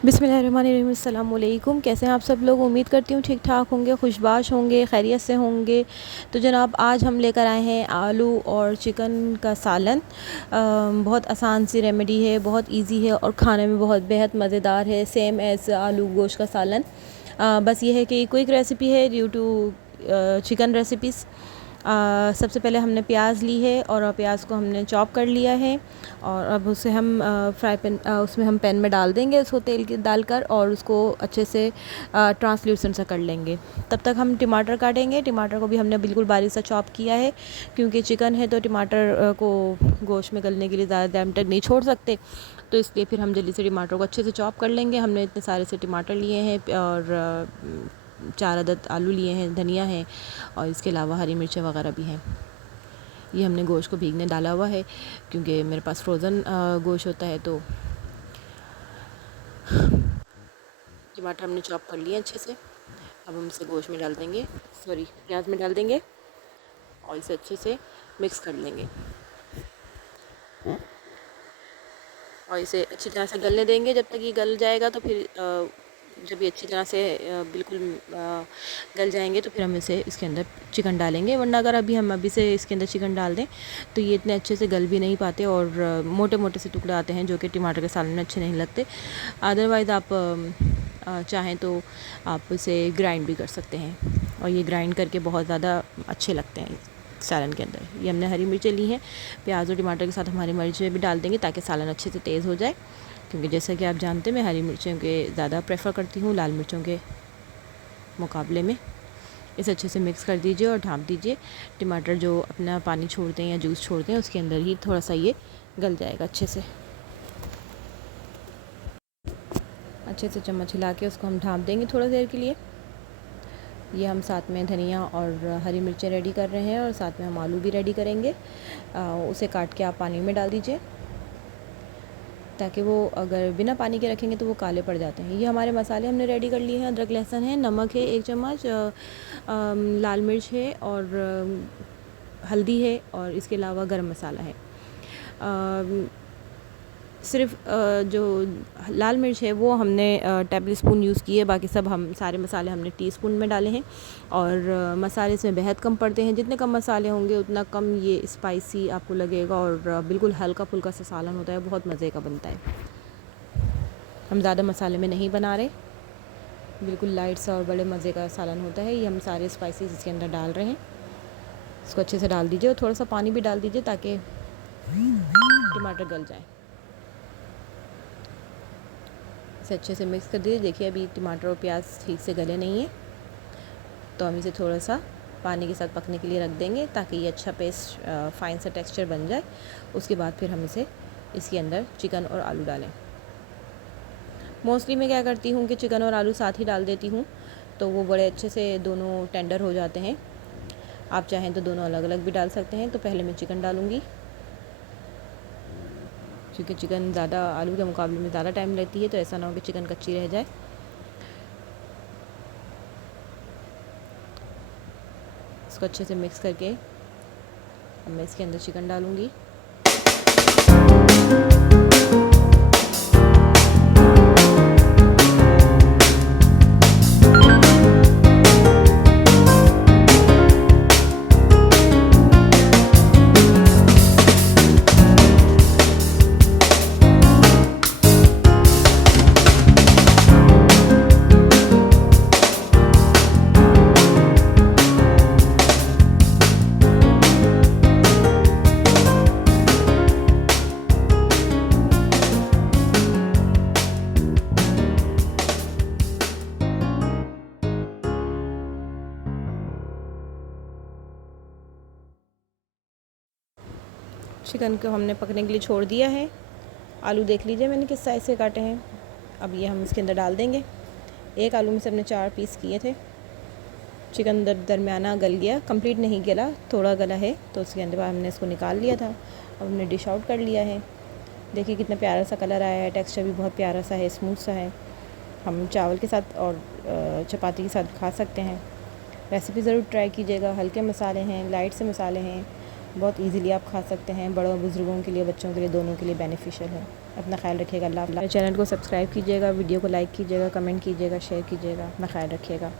बिस्मिल्लाहिर्रहमानिर्रहीम। अस्सलाम वालेकुम। कैसे हैं आप सब लोग? उम्मीद करती हूँ ठीक ठाक होंगे, खुशबाश होंगे, खैरियत से होंगे। तो जनाब आज हम लेकर आए हैं आलू और चिकन का सालन। बहुत आसान सी रेमेडी है, बहुत इजी है और खाने में बहुत बेहद मज़ेदार है, सेम एज़ आलू गोश्त का सालन। बस ये है कि क्विक रेसिपी है ड्यू टू चिकन रेसिपीज़। सबसे पहले हमने प्याज ली है और प्याज को हमने चॉप कर लिया है और अब उसे हम फ्राई पैन उसमें हम पैन में डाल देंगे उसको तेल के डालकर और उसको अच्छे से ट्रांसल्यूसेंट सा कर लेंगे। तब तक हम टमाटर काटेंगे। टमाटर को भी हमने बिल्कुल बारीक सा चॉप किया है क्योंकि चिकन है तो टमाटर को गोश्त में गलने के लिए ज़्यादा टाइम तक नहीं छोड़ सकते, तो इसलिए फिर हम जल्दी से टमाटर को अच्छे से चॉप कर लेंगे। हमने इतने सारे से टमाटर लिए हैं और 4 अदद आलू लिए हैं, धनिया है और इसके अलावा हरी मिर्चें वगैरह भी हैं। ये हमने गोश्त को भीगने डाला हुआ है क्योंकि मेरे पास फ्रोज़न गोश्त होता है। तो टमाटर हमने चॉप कर लिए अच्छे से। अब हम इसे गोश्त में डाल देंगे, सॉरी प्याज में डाल देंगे और इसे अच्छे से मिक्स कर लेंगे और इसे अच्छी तरह से गलने देंगे। जब तक ये गल जाएगा तो फिर जब ये अच्छी तरह से बिल्कुल गल जाएंगे तो फिर हम इसे इसके अंदर चिकन डालेंगे, वरना अगर हम अभी से इसके अंदर चिकन डाल दें तो ये इतने अच्छे से गल भी नहीं पाते और मोटे मोटे से टुकड़े आते हैं जो कि टमाटर के सालन में अच्छे नहीं लगते। अदरवाइज़ आप चाहें तो आप इसे ग्राइंड भी कर सकते हैं और ये ग्राइंड करके बहुत ज़्यादा अच्छे लगते हैं सालन के अंदर। ये हमने हरी मिर्चें ली हैं, प्याज और टमाटर के साथ हम हरी मिर्चें भी डाल देंगे ताकि सालन अच्छे से तेज़ हो जाए, क्योंकि जैसा कि आप जानते हैं मैं हरी मिर्चों के ज़्यादा प्रेफर करती हूँ लाल मिर्चों के मुकाबले में। इसे अच्छे से मिक्स कर दीजिए और ढाँप दीजिए। टमाटर जो अपना पानी छोड़ते हैं या जूस छोड़ते हैं उसके अंदर ही थोड़ा सा ये गल जाएगा अच्छे से। अच्छे से चम्मच हिला के उसको हम ढाँप देंगे थोड़ा देर के लिए। ये हम साथ में धनिया और हरी मिर्चें रेडी कर रहे हैं और साथ में हम आलू भी रेडी करेंगे। उसे काट के आप पानी में डाल दीजिए ताकि वो अगर बिना पानी के रखेंगे तो वो काले पड़ जाते हैं। ये हमारे मसाले हमने रेडी कर लिए हैं। अदरक लहसुन है, नमक है 1 चम्मच, लाल मिर्च है और हल्दी है और इसके अलावा गरम मसाला है। सिर्फ जो लाल मिर्च है वो हमने टेबल स्पून यूज़ की है, बाकी सब हम सारे मसाले हमने टीस्पून में डाले हैं और मसाले इसमें बेहद कम पड़ते हैं। जितने कम मसाले होंगे उतना कम ये स्पाइसी आपको लगेगा और बिल्कुल हल्का फुल्का सा सालन होता है, बहुत मज़े का बनता है। हम ज़्यादा मसाले में नहीं बना रहे, बिल्कुल लाइट सा और बड़े मज़े का सालन होता है। ये हम सारे स्पाइसेस इसके अंदर डाल रहे हैं। इसको अच्छे से डाल दीजिए और थोड़ा सा पानी भी डाल दीजिए ताकि टमाटर गल जाए। इसे अच्छे से मिक्स कर दीजिए। देखिए अभी टमाटर और प्याज ठीक से गले नहीं है, तो हम इसे थोड़ा सा पानी के साथ पकने के लिए रख देंगे ताकि ये अच्छा पेस्ट फाइन सा टेक्सचर बन जाए। उसके बाद फिर हम इसके अंदर चिकन और आलू डालें। मोस्टली मैं क्या करती हूँ कि चिकन और आलू साथ ही डाल देती हूँ, तो वो बड़े अच्छे से दोनों टेंडर हो जाते हैं। आप चाहें तो दोनों अलग अलग भी डाल सकते हैं। तो पहले मैं चिकन डालूँगी क्योंकि चिकन ज़्यादा आलू के मुकाबले में ज़्यादा टाइम लेती है, तो ऐसा ना हो कि चिकन कच्ची रह जाए। इसको अच्छे से मिक्स करके अब मैं इसके अंदर चिकन डालूँगी। चिकन को हमने पकने के लिए छोड़ दिया है। आलू देख लीजिए मैंने किस साइज़ से काटे हैं। अब ये हम इसके अंदर डाल देंगे। एक आलू में से हमने 4 पीस किए थे। चिकन दरमियाना गल गया, कंप्लीट नहीं गला, थोड़ा गला है, तो उसके अंदर हमने इसको निकाल लिया था। अब हमने डिश आउट कर लिया है। देखिए कितना प्यारा सा कलर आया है, टेक्सचर भी बहुत प्यारा सा है, स्मूथ सा है। हम चावल के साथ और चपाती के साथ खा सकते हैं। रेसिपी ज़रूर ट्राई कीजिएगा। हल्के मसाले हैं, लाइट से मसाले हैं, बहुत इजीली आप खा सकते हैं। बड़ों बुज़ुर्गों के लिए, बच्चों के लिए, दोनों के लिए बेनिफिशियल है। अपना ख्याल रखिएगा। अल्लाह। चैनल को सब्सक्राइब कीजिएगा, वीडियो को लाइक कीजिएगा, कमेंट कीजिएगा, शेयर कीजिएगा। अपना ख्याल रखिएगा।